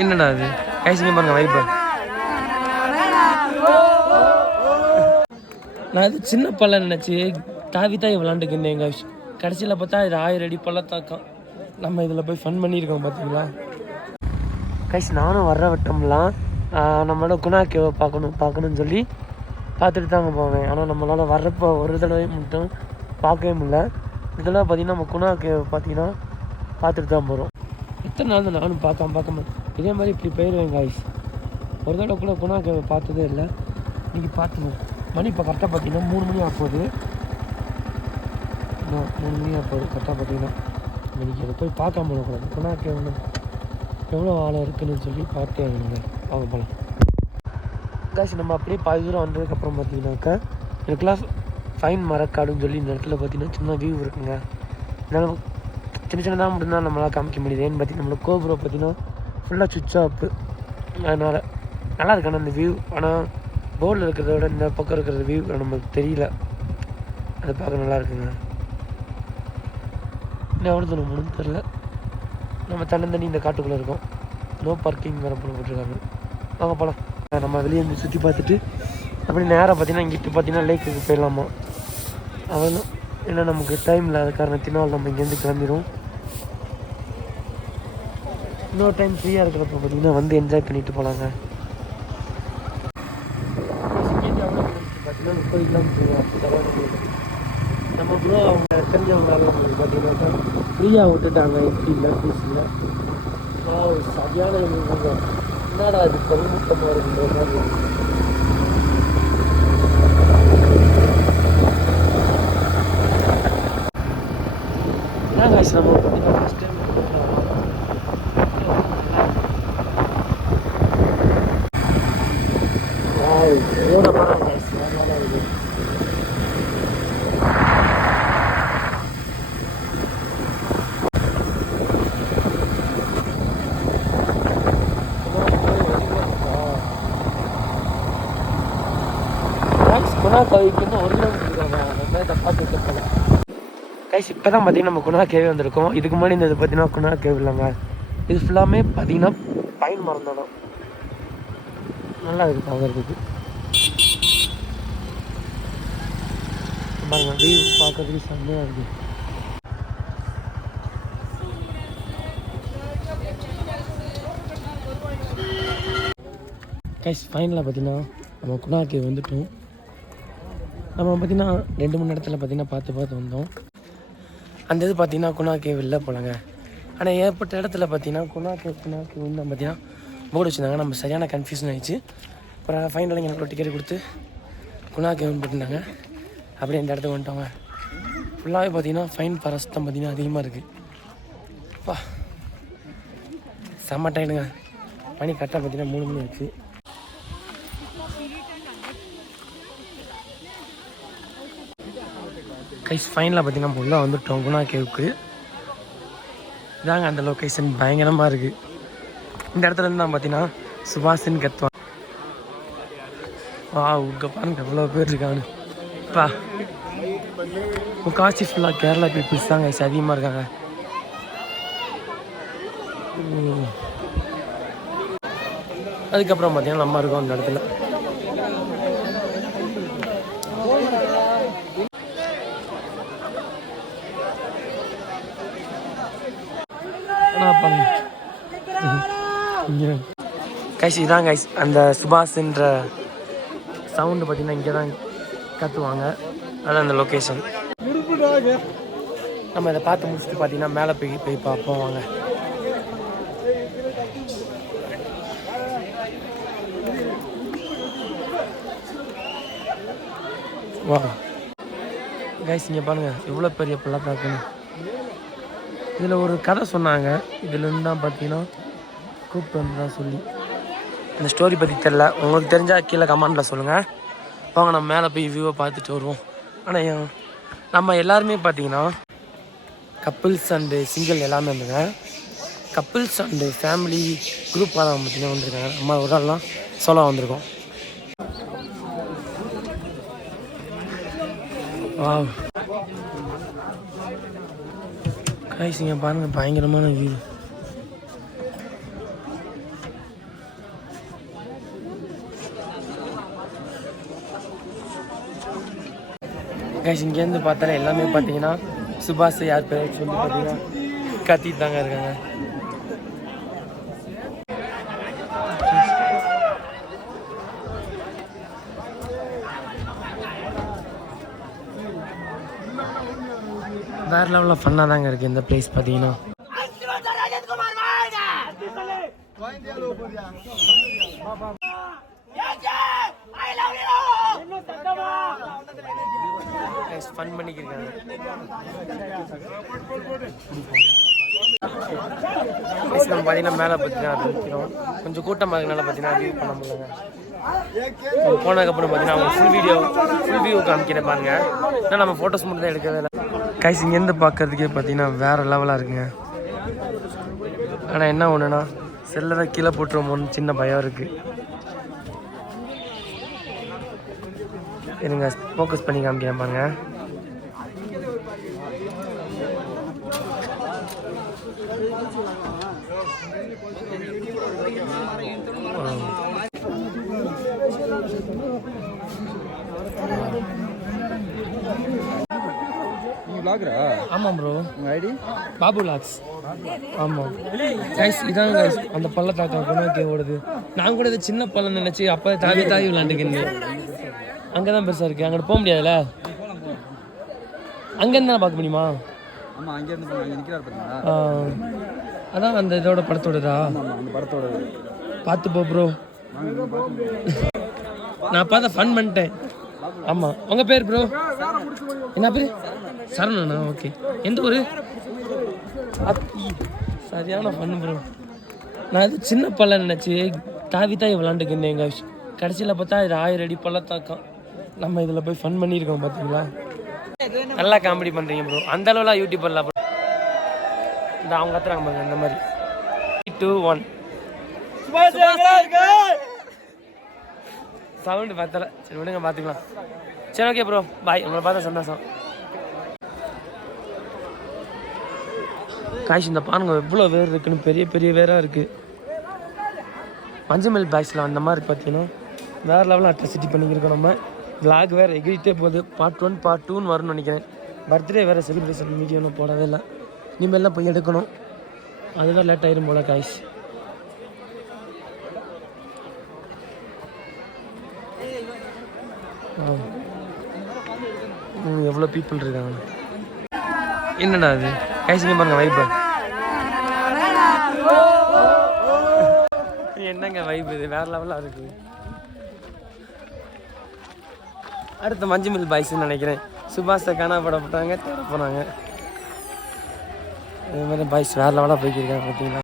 என்னடா அது கைசிங்க பாருங்க வைப்பு. நான் அது சின்ன பள்ளம் நினச்சி தாவி தாவி விளாண்டுக்கிருந்தேன் எங்கள் கடைசியில் பார்த்தா இது 1000 அடி பள்ளத்தாக்கம். நம்ம இதில் போய் ஃபன் பண்ணியிருக்கோம் பார்த்தீங்களா கைஸ். நானும் வர்ற வட்டம்லாம் நம்மளோட குணாக்கேவை பார்க்கணும்னு சொல்லி பார்த்துட்டு தாங்க போவேன். ஆனால் நம்மளால் வர்றப்போ ஒரு தடவை மட்டும் பார்க்கவே முடியல. இதெல்லாம் பார்த்திங்கன்னா நம்ம குணாக்கேவை பார்த்திங்கன்னா பார்த்துட்டு தான் போகிறோம். எத்தனை நாள் தான் நானும் பார்க்காம இதே மாதிரி இப்படி போயிடுவேன் கைஸ். ஒரு தடவை கூட குணாக்கேவை பார்த்ததே இல்லை. இன்றைக்கி பார்த்துக்கணும். மணி இப்போ கரெக்டாக பார்த்தீங்கன்னா 3 மணி ஆகுது. 3 மணி ஆகுது கரெக்டாக பார்த்தீங்கன்னா. இன்றைக்கி அதை போய் பார்க்காம போகக்கூடாது. குணாக்கேவை எவ்வளோ ஆழம் இருக்குதுன்னு சொல்லி பார்த்தே ஆகணுங்க. அவங்க போகலாம் காசு. நம்ம அப்படியே பாதி தூரம் வந்ததுக்கப்புறம் பார்த்தீங்கன்னாக்கா எனக்குலாம் ஃபைன் மரக்காடுன்னு சொல்லி இந்த இடத்துல பார்த்தீங்கன்னா சின்ன வியூ இருக்குங்க. இதனால் சின்னதாக மட்டும்தான் நம்மளால் காமிக்க முடியுது. ஏன்னு பார்த்தீங்கன்னா நம்மளோட கோபுரம் பார்த்தீங்கன்னா ஃபுல்லாக சுவிட்ச் ஆஃப். அதனால் நல்லா இருக்கான அந்த வியூ. ஆனால் போர்டில் இருக்கிறத விட இந்த பக்கம் இருக்கிற வியூ நமக்கு தெரியல. அதை பார்க்க நல்லா இருக்குங்க. இன்னும் எவ்வளோ தூரம் முடியும் தெரில. நம்ம தன்னந்தனி இந்த காட்டுக்குள்ளே இருக்கோம். நோ பார்க்கிங் வேறு போட்டிருக்காங்க. வாங்க போகலாம். நம்ம வெளியே வந்து சுற்றி பார்த்துட்டு அப்படி நேராக பார்த்தீங்கன்னா இங்கிட்டு பார்த்தீங்கன்னா லேக்குக்கு போயிடலாமா. அவளும் ஏன்னா நமக்கு டைம் இல்லாத காரணத்தினால் நம்ம இங்கேருந்து கிளம்பிடும். இன்னொரு டைம் ஃப்ரீயாக இருக்கிறப்ப பார்த்தீங்கன்னா வந்து என்ஜாய் பண்ணிட்டு போகலாங்க. பார்த்தீங்கன்னா 30 கிலோமீட்டர். நம்ம ப்ரோ அவங்க தெரிஞ்சவங்களால நம்மளுக்கு பார்த்தீங்கன்னாக்கா ஃப்ரீயாக விட்டுட்டாங்க. எப்படி இல்லை ஃபீஸ் இல்லை. சரியான என்னடா அது பொருள்மூட்டமாக இருக்குன்ற மாதிரி. என்ன காசு நம்ம பார்த்தீங்கன்னா ஃபஸ்ட் டைம் ரோட பாருங்க காசு நல்லா இருக்குது. குணாக்கேவிக்கு இன்னும் 1 கிலோமீட்டர் இருக்காங்க. நம்ம தப்பாக கேட்கல கைஸ். இப்போ தான் பார்த்தீங்கன்னா நம்ம குணாக்கேவி வந்திருக்கோம். இதுக்கு முன்னாடி இந்த இது பார்த்தீங்கன்னா குணாக்கேவி இல்லைங்க. இது ஃபுல்லாமே பார்த்தீங்கன்னா பைன் மரம் தானே. நல்லா இருக்குது பார்க்குறதுக்கு. பாருங்க வியூ பார்க்கறதுக்கு செம்மையாக இருக்குது. கைஸ் ஃபைனலாக பார்த்தீங்கன்னா நம்ம குணாக்கேவி வந்துட்டோம். நம்ம பார்த்திங்கன்னா 2-3 இடத்துல பார்த்திங்கன்னா பார்த்து வந்தோம். அந்த இது பார்த்திங்கன்னா குணாக்கேவி இல்லை போலங்க. ஆனால் ஏற்பட்ட இடத்துல பார்த்திங்கன்னா குணாக்கேவி வந்து பார்த்திங்கன்னா போர்டு வச்சுருந்தாங்க. நம்ம சரியான கன்ஃபியூஷன் ஆகிடுச்சு. அப்புறம் ஃபைனலாக எனக்கு டிக்கெட் கொடுத்து குணாக்கேவின்னு போட்டுருந்தாங்க. அப்படியே இந்த இடத்துக்கு வந்துட்டோங்க. ஃபுல்லாகவே பார்த்திங்கன்னா ஃபைன் ஃபாரஸ்ட் தான் பார்த்திங்கன்னா அதிகமாக இருக்குது. அப்பா செம்ம டைனுங்க. மணி கரெக்டாக பார்த்திங்கன்னா 3 மணி ஆச்சு. கைஸ் ஃபைனலாக பார்த்திங்கன்னா நம்ம உள்ளே வந்துட்டோம் குணாக்கேவுக்கு. இதாங்க அந்த லொக்கேஷன் பயங்கரமாக இருக்குது. இந்த இடத்துல இருந்து தான் பார்த்தீங்கன்னா சுபாஷின்னு கத்துவாங்க. இங்கே பாருங்க எவ்வளோ பேர் இருக்காங்க. இப்போ முக்காசி ஃபுல்லாக கேரளா பீப்புள்ஸ் தான் கைஸ் அதிகமாக இருக்காங்க. அதுக்கப்புறம் பார்த்தீங்கன்னா நம்ம இருக்கோம் அந்த இடத்துல. கைஸ் இதான் கைஸ் அந்த சுபாஷ்ன்ற சவுண்டு பார்த்தீங்கன்னா இங்கே தான் கற்றுவாங்க. அதான் அந்த லொக்கேஷன். நம்ம இதை பார்த்து முடிச்சுட்டு பார்த்தீங்கன்னா மேலே போய் பார்ப்போம் வாங்க. வா கைஸ் இங்கே பாருங்கள் எவ்வளோ பெரிய பள்ளத்தாக்குன்னு. இதில் ஒரு கதை சொன்னாங்க. இதுலேருந்து தான் பார்த்தீங்கன்னா கூப்பிட்டு வந்து தான் சொல்லி இந்த ஸ்டோரி பற்றி தெரில. உங்களுக்கு தெரிஞ்சால் கீழே கமெண்டில் சொல்லுங்கள். வாங்க நம்ம மேலே போய் வியூவை பார்த்துட்டு வருவோம். ஆனால் நம்ம எல்லாருமே பார்த்தீங்கன்னா கப்புள்ஸ் அண்டு சிங்கிள் எல்லாமே வந்துங்க. கப்புள்ஸ் அண்டு ஃபேமிலி குரூப்பாக தான் பார்த்தீங்கன்னா வந்திருக்காங்க. நம்ம ஒரு நாள்லாம் சோலோ வந்திருக்கோம். வா கைஸ் இங்கே பாருங்கள் பயங்கரமான வியூ. கைஸ் இங்கேருந்து பார்த்தாலே எல்லாமே பார்த்தீங்கன்னா சுபாஷ் யார் பேர் சொல்லி பார்த்தீங்கன்னா கத்திட்டு தாங்க இருக்காங்க. வேறு லெவலில் ஃபன்னாக தாங்க இருக்குது இந்த பிளேஸ் பார்த்தீங்கன்னா. ஃபன் பண்ணிக்கிருக்காங்க. நம்ம பார்த்தீங்கன்னா மேலே பார்த்தீங்கன்னா அது நிற்கிறோம். கொஞ்சம் கூட்டமாக இருக்கனால பார்த்தீங்கன்னா வியூ பண்ண முடியலங்க. போனதுக்கப்புறம் பார்த்தீங்கன்னா அவங்க ஃபுல் வியூ காமிக்கிறேன் பாருங்க. ஏன்னா நம்ம ஃபோட்டோஸ் மட்டும் தான் எடுக்கவே இல்லை. கைஸ் இங்கேருந்து பார்க்கறதுக்கே பார்த்தீங்கன்னா வேறு லெவலாக இருக்குங்க. ஆனால் என்ன ஒன்றுனா செல்லரை கீழே போட்டுருவோமோன்னு சின்ன பயம் இருக்குது. இருங்க ஃபோக்கஸ் பண்ணி காமிக்கிறேன் பாருங்க. ஆமாம் ப்ரோ, உங்கள் ஐடி பாபு லாக்ஸ். ஆமாம் கைஸ் இதான் கைஸ் அந்த பள்ளத்தாக்கம் குணாக்கே ஓடுது. நான் கூட இது சின்ன பள்ளம் நினச்சி அப்போ தாவி விளாண்டுக்கின்னு அங்கே தான் பெருசாக இருக்குது. அங்கே போக முடியாதுல்ல, அங்கேருந்து தான் பார்க்க முடியுமா? ஆமாம், அங்கேருந்து நிற்கிறார் பார்த்தீங்களா? அதான் அந்த இதோட படத்தோடதா? அந்த படத்தோட பார்த்து போ ப்ரோ. நான் பார்த்த ஃபன் பண்ணிட்டேன். ஆமாம், உங்கள் பேர் ப்ரோ என்ன பேர்? சரவணா. ஓகே, எந்த ஊர்? சரியான ஃபன் ப்ரோ. நான் இது சின்ன பள்ளம் நினச்சி தாவி விளாண்டுக்கின்னேன் எங்கள் கடைசியில் பார்த்தா இது 1000 அடி பள்ளத்தாக்கம். நம்ம இதில் போய் ஃபன் பண்ணியிருக்கோம் பார்த்தீங்களா? நல்லா காமெடி பண்ணுறீங்க ப்ரோ. அந்த அளவுலாம் யூடியூப் பண்ணலாம் ப்ரோ. இந்த அவங்க கத்துறாங்க பாருங்க இந்த மாதிரி 3, 2, 1 சவுண்டு பார்த்தல. சரி விடுங்க, பார்த்துக்கலாம். சரி ஓகே ப்ரோ, பாய். உங்களை பார்த்தா சந்தோஷம். காய்ச்சி இந்த பாருங்க எவ்வளோ வேர் இருக்குன்னு, பெரிய பெரிய வேராக இருக்குது. மஞ்சள் பேக்ஸில் அந்த மாதிரி பார்த்தீங்கன்னா வேறு லெவலில் அட்ராசிட்டி பண்ணிக்கிருக்கோம். நம்ம விளாக் வேறு எகிரிட்டே போகுது. பார்ட் 1 பார்ட் 2 வரும்னு நினைக்கிறேன். பர்த்டே வேறு செலிப்ரேஷன் வீடியோன்னு போடவே இல்லை. இனிமேலாம் போய் எடுக்கணும். அதுதான் லேட் ஆயிரும் போல காய்ஸ். எவ்வளோ பீப்புள் இருக்காங்க. என்னடா அது கைசிங்க பாருங்க வைப்பு. என்னங்க வைப்பு இது, வேற லெவலாக இருக்கு. அடுத்த மஞ்சுமில் பாய்ஸ்ன்னு நினைக்கிறேன். சுபாஷை காணாப்படப்பட்டாங்க, தேட போனாங்க. இது மாதிரி பாய்ஸ் வேற லெவலாக போய்க்கிருக்காங்க பார்த்தீங்களா?